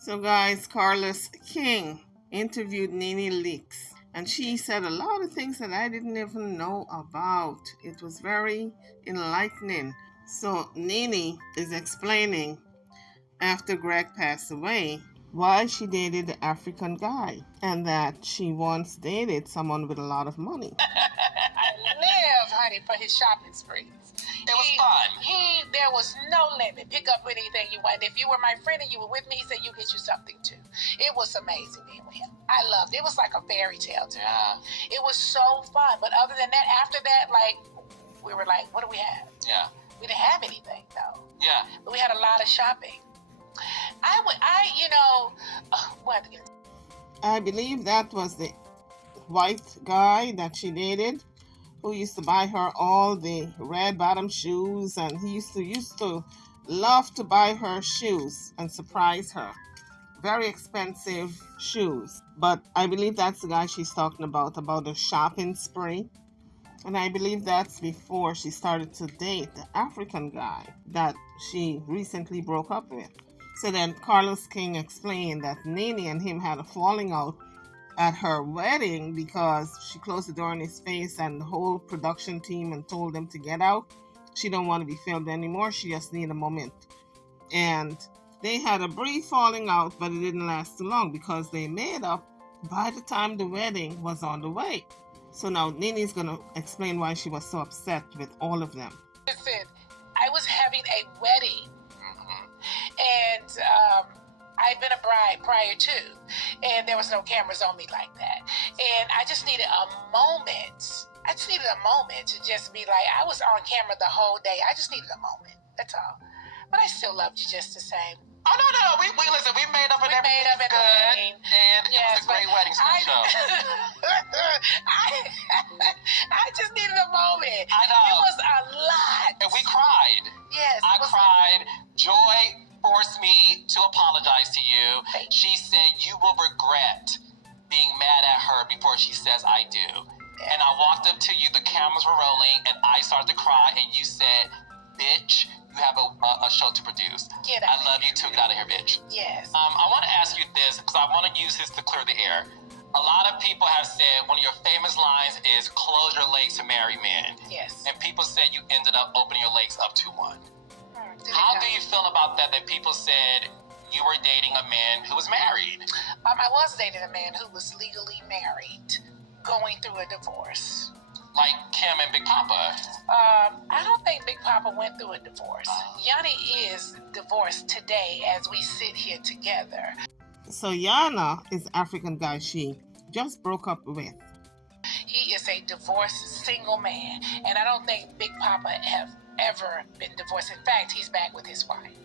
So, guys, Carlos King interviewed NeNe Leakes, and she said a lot of things that I didn't even know about. It was very enlightening. So, NeNe is explaining after Greg passed away why she dated the African guy and that she once dated someone with a lot of money. I live, honey, for his shopping sprees. It was fun. There was no limit. Pick up anything you want. If you were my friend and you were with me, he said, you get you something too. It was amazing being with him. I loved it. It was like a fairy tale to me. It was so fun. But other than that, after that, like, we were like, what do we have? Yeah. We didn't have anything, though. Yeah. But we had a lot of shopping. What? I believe that was the white guy that she dated, who used to buy her all the red bottom shoes, and he used to love to buy her shoes and surprise her. Very expensive shoes. But I believe that's the guy she's talking about a shopping spree. And I believe that's before she started to date the African guy that she recently broke up with. So then Carlos King explained that NeNe and him had a falling out at her wedding because she closed the door in his face and the whole production team and told them to get out. She don't want to be filmed anymore. She just need a moment. And they had a brief falling out, but it didn't last too long because they made up by the time the wedding was on the way. So now NeNe's going to explain why she was so upset with all of them. Listen, I was having a wedding. And I'd been a bride prior to, and there was no cameras on me like that. And I just needed a moment. I just needed a moment to just be like, I was on camera the whole day. I just needed a moment. That's all. But I still loved you just the same. Oh, no. We listen, we made up and everything. We made up and good, and it was a great wedding show. I just needed a moment. I know. It was a lot. And we cried. Yes. I cried. Joy forced me to apologize to you. She said you will regret being mad at her before she says I do. Yeah. And I walked up to you, the cameras were rolling, and I started to cry, and you said, bitch, you have a show to produce. Get out. I love you too. Get out of here, bitch. Yes. I want to ask you this, because I want to use this to clear the air. A lot of people have said one of your famous lines is, close your legs to marry men. Yes. And people said you ended up opening your legs up to one. How do you feel about that people said you were dating a man who was married? I was dating a man who was legally married, going through a divorce. Like Kim and Big Papa? I don't think Big Papa went through a divorce. Yanni is divorced today as we sit here together. So Yana is the African guy she just broke up with. He is a divorced single man, and I don't think Big Papa have ever been divorced. In fact, he's back with his wife.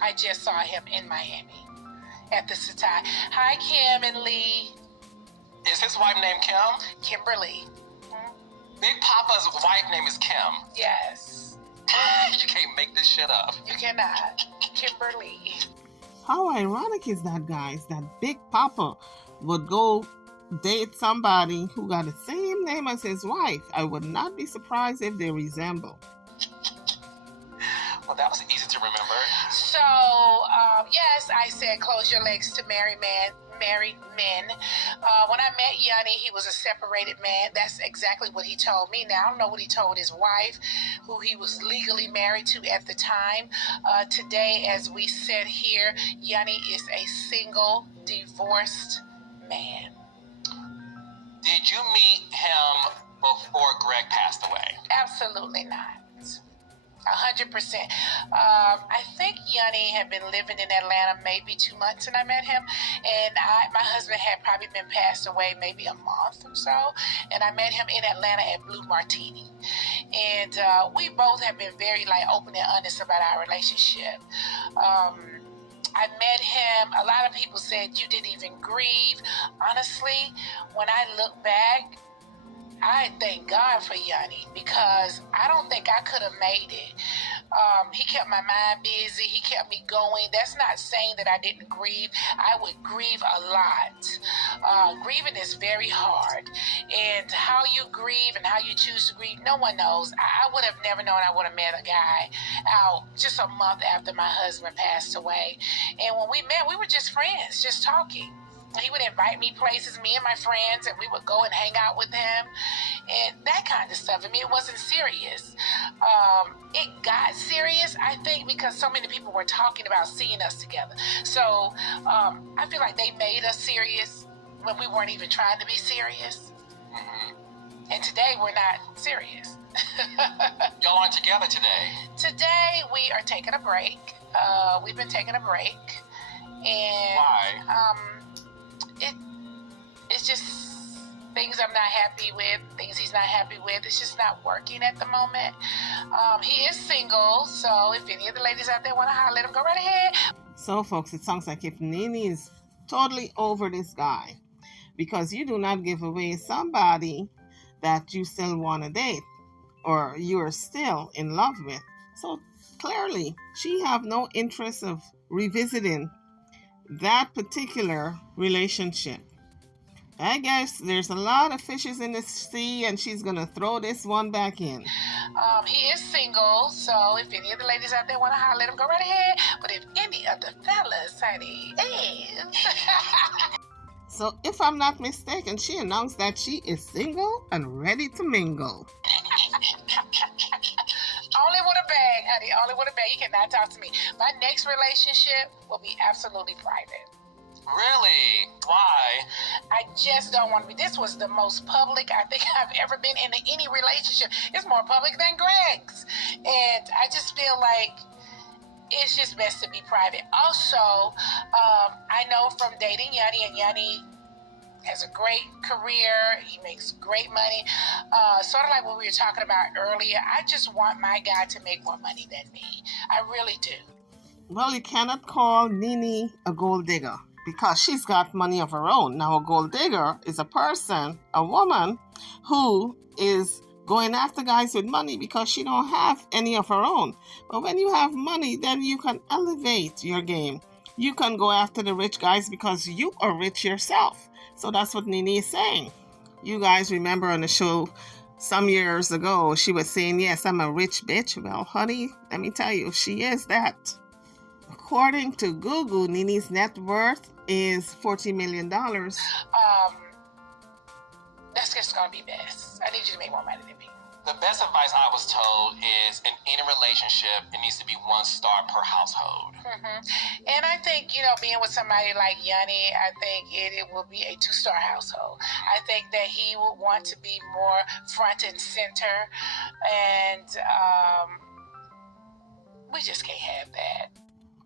I just saw him in Miami at the Satai. Hi, Kim and Lee. Is his wife named Kim? Kimberly. Big Papa's wife name is Kim. Yes. You can't make this shit up. You cannot. Kimberly. How ironic is that, guys, that Big Papa would go date somebody who got the same name as his wife? I would not be surprised if they resemble. Well, that was easy to remember. So, yes, I said close your legs to married men. When I met Yanni, he was a separated man. That's exactly what he told me. Now, I don't know what he told his wife, who he was legally married to at the time. Today, as we sit here, Yanni is a single, divorced man. Did you meet him before Greg passed away? Absolutely not. 100%. I think Yanni had been living in Atlanta maybe 2 months and I met him. And my husband had probably been passed away maybe a month or so. And I met him in Atlanta at Blue Martini. And we both have been very open and honest about our relationship. I met him. A lot of people said you didn't even grieve. Honestly, when I look back, I thank God for Yanni because I don't think I could have made it He kept my mind busy. He kept me going. That's not saying that I didn't grieve. I would grieve a lot. Grieving is very hard. And how you grieve and how you choose to grieve, no one knows. I would have never known I would have met a guy out just a month after my husband passed away. And when we met, we were just friends, just talking. He would invite me places, me and my friends, and we would go and hang out with him and that kind of stuff. I mean, it wasn't serious. It got serious, I think, because so many people were talking about seeing us together. So I feel like they made us serious when we weren't even trying to be serious. And today we're not serious. Y'all aren't together today. Today we are taking a break. We've been taking a break. And why? It's just things I'm not happy with, things he's not happy with. It's just not working at the moment. He is single, so if any of the ladies out there want to holler at him, go right ahead. So, folks, it sounds like if NeNe is totally over this guy, because you do not give away somebody that you still want to date or you're still in love with. So clearly, she have no interest of revisiting that particular relationship. I guess there's a lot of fishes in the sea, and she's gonna throw this one back in. He is single, so if any of the ladies out there want to holler at him, go right ahead. But if any of the fellas, honey, So if I'm not mistaken, she announced that she is single and ready to mingle. Only with a bag, honey. Only with a bag. You cannot talk to me. My next relationship will be absolutely private. Really? Why? I just don't want to be. This was the most public I think I've ever been in any relationship. It's more public than Greg's. And I just feel like it's just best to be private. Also, I know from dating Yanni, and Yanni has a great career. He makes great money. Sort of like what we were talking about earlier. I just want my guy to make more money than me. I really do. Well, you cannot call NeNe a gold digger because she's got money of her own. Now, a gold digger is a person, a woman, who is going after guys with money because she don't have any of her own. But when you have money, then you can elevate your game. You can go after the rich guys because you are rich yourself. So that's what NeNe is saying. You guys remember on the show some years ago, she was saying, yes, I'm a rich bitch. Well, honey, let me tell you, she is that. According to Google, NeNe's net worth is $40 million. That's just going to be best. I need you to make more money than me. The best advice I was told is in any relationship, it needs to be 1 star per household. And I think, being with somebody like Yanni, I think it will be a 2-star household. I think that he will want to be more front and center. And we just can't have that.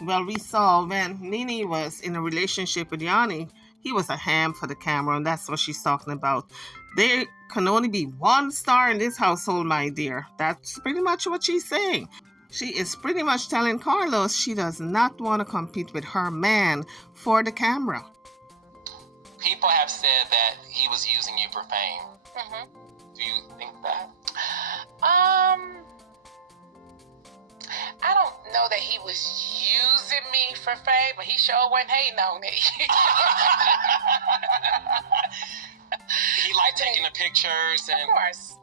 Well, we saw when NeNe was in a relationship with Yanni, he was a ham for the camera, and that's what she's talking about. There can only be 1 star in this household, my dear. That's pretty much what she's saying. She is pretty much telling Carlos she does not want to compete with her man for the camera. People have said that he was using you for fame. Do you think that? I don't know that he was using me for fame, but he sure wasn't hating on it. He liked taking the pictures. Of course.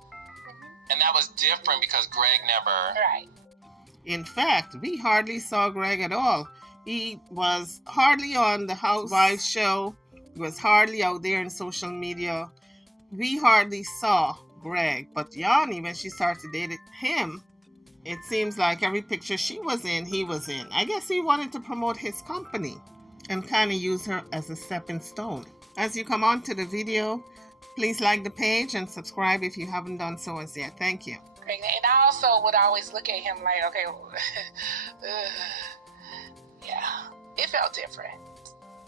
And that was different because Greg never... Right. In fact, we hardly saw Greg at all. He was hardly on the Housewives show. He was hardly out there in social media. We hardly saw Greg. But Yanni, when she started dating him, it seems like every picture she was in, he was in. I guess he wanted to promote his company and kind of use her as a stepping stone. As you come on to the video, please like the page and subscribe if you haven't done so as yet. Thank you. And I also would always look at him like, okay, yeah, it felt different.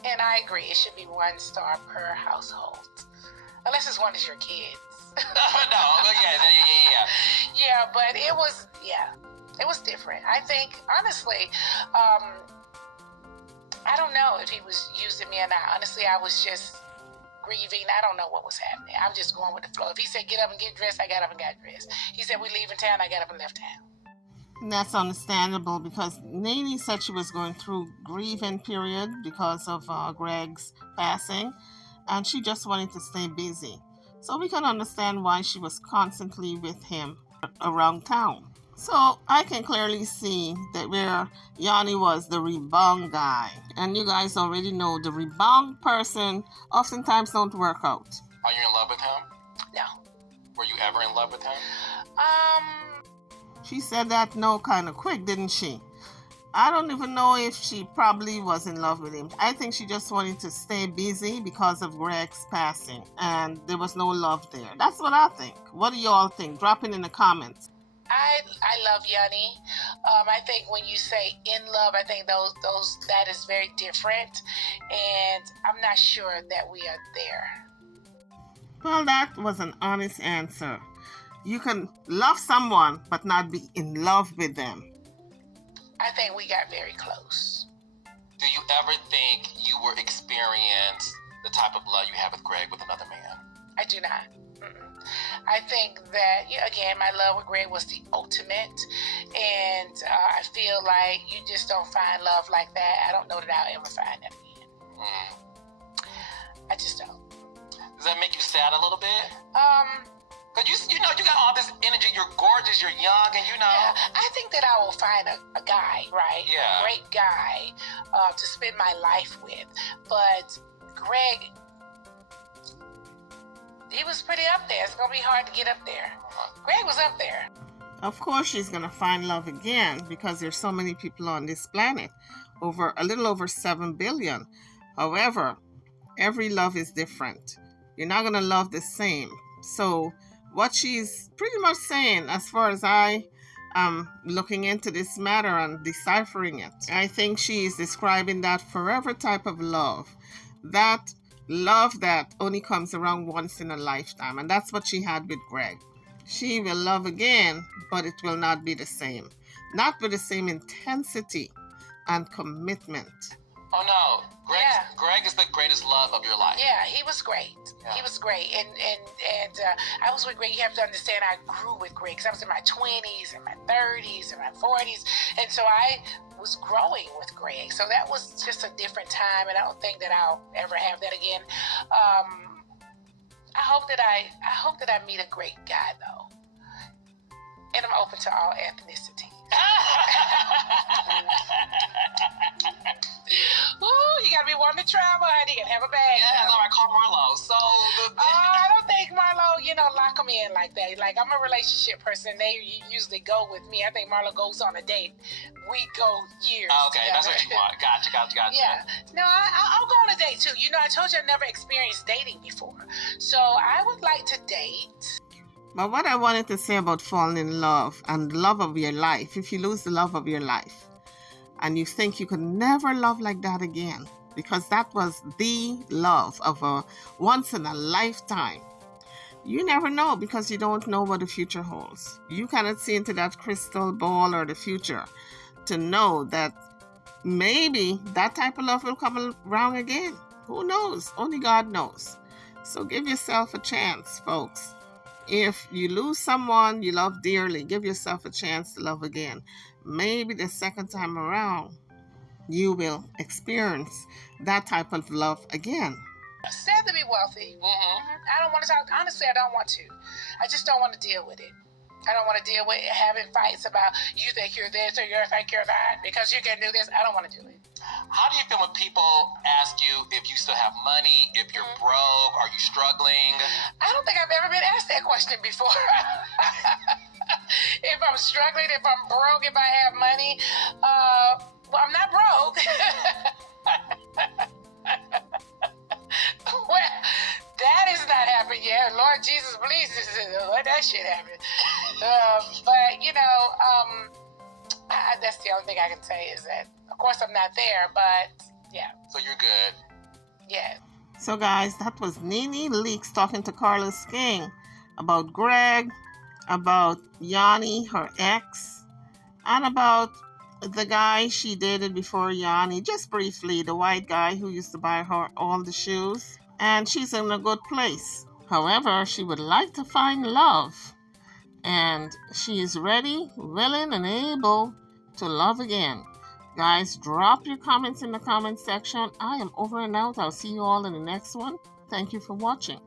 And I agree, it should be 1 star per household. Unless it's one of your kids. Yeah, but it was different. I think, honestly, I don't know if he was using me or not. Honestly, I was just grieving. I don't know what was happening. I was just going with the flow. If he said get up and get dressed, I got up and got dressed. He said we leaving town, I got up and left town. And that's understandable because NeNe said she was going through grieving period because of Greg's passing, and she just wanted to stay busy. So we can understand why she was constantly with him around town. So I can clearly see that where Yanni was the rebound guy. And you guys already know the rebound person oftentimes don't work out. Are you in love with him? No. Were you ever in love with him? She said that no kind of quick, didn't she? I don't even know if she probably was in love with him. I think she just wanted to stay busy because of Greg's passing, and there was no love there. That's what I think. What do you all think? Drop it in the comments. I love Yanni. I think when you say in love, I think that is very different, and I'm not sure that we are there. Well, that was an honest answer. You can love someone but not be in love with them. I think we got very close. Do you ever think you will experience the type of love you have with Greg with another man? I do not. I think that, again, my love with Greg was the ultimate, and I feel like you just don't find love like that. I don't know that I'll ever find that again. I just don't. Does that make you sad a little bit? Because you know, you got all this energy, you're gorgeous, you're young, and you know. Yeah, I think that I will find a guy, right? Yeah. A great guy to spend my life with. But Greg, he was pretty up there. It's going to be hard to get up there. Greg was up there. Of course she's going to find love again because there's so many people on this planet. A little over 7 billion. However, every love is different. You're not going to love the same. So what she's pretty much saying, as far as I am looking into this matter and deciphering it, I think she is describing that forever type of love. That love that only comes around once in a lifetime. And that's what she had with Greg. She will love again, but it will not be the same. Not with the same intensity and commitment. Oh no, Greg is the greatest love of your life. Yeah, he was great. Yeah. He was great, and I was with Greg. You have to understand, I grew with Greg because I was in my 20s, and my 30s, and my 40s, and so I was growing with Greg. So that was just a different time, and I don't think that I'll ever have that again. I hope that I meet a great guy though, and I'm open to all ethnicity. Ooh, you gotta be wanting to travel, honey. You gotta have a bag. Yeah, all right, call Marlo. So I don't think Marlo, lock them in like that. Like, I'm a relationship person. They usually go with me. I think Marlo goes on a date. We go years. Okay, that's what you want. Gotcha. Yeah. No, I'll go on a date too. I told you I never experienced dating before. So I would like to date. But what I wanted to say about falling in love and the love of your life, if you lose the love of your life and you think you could never love like that again, because that was the love of a once in a lifetime, you never know because you don't know what the future holds. You cannot see into that crystal ball or the future to know that maybe that type of love will come around again. Who knows? Only God knows. So give yourself a chance, folks. If you lose someone you love dearly, give yourself a chance to love again. Maybe the second time around, you will experience that type of love again. Sad to be wealthy. I don't want to talk. Honestly, I don't want to. I just don't want to deal with it. I don't want to deal with having fights about you think you're this or you think you're that because you can do this. I don't want to do it. How do you feel when people ask you if you still have money, if you're broke, are you struggling? I don't think I've ever been asked that question before. If I'm struggling, if I'm broke, if I have money, well, I'm not broke. Well, that has not happened yet. Lord Jesus, please, let that shit happen. But, that's the only thing I can say is that, of course, I'm not there, but yeah. So you're good. Yeah. So, guys, that was NeNe Leakes talking to Carlos King about Greg, about Yanni, her ex, and about the guy she dated before Yanni, just briefly, the white guy who used to buy her all the shoes. And she's in a good place. However, she would like to find love. and she is ready, willing, and able to love again. Guys, drop your comments in the comment section. I am over and out. I'll see you all in the next one. Thank you for watching.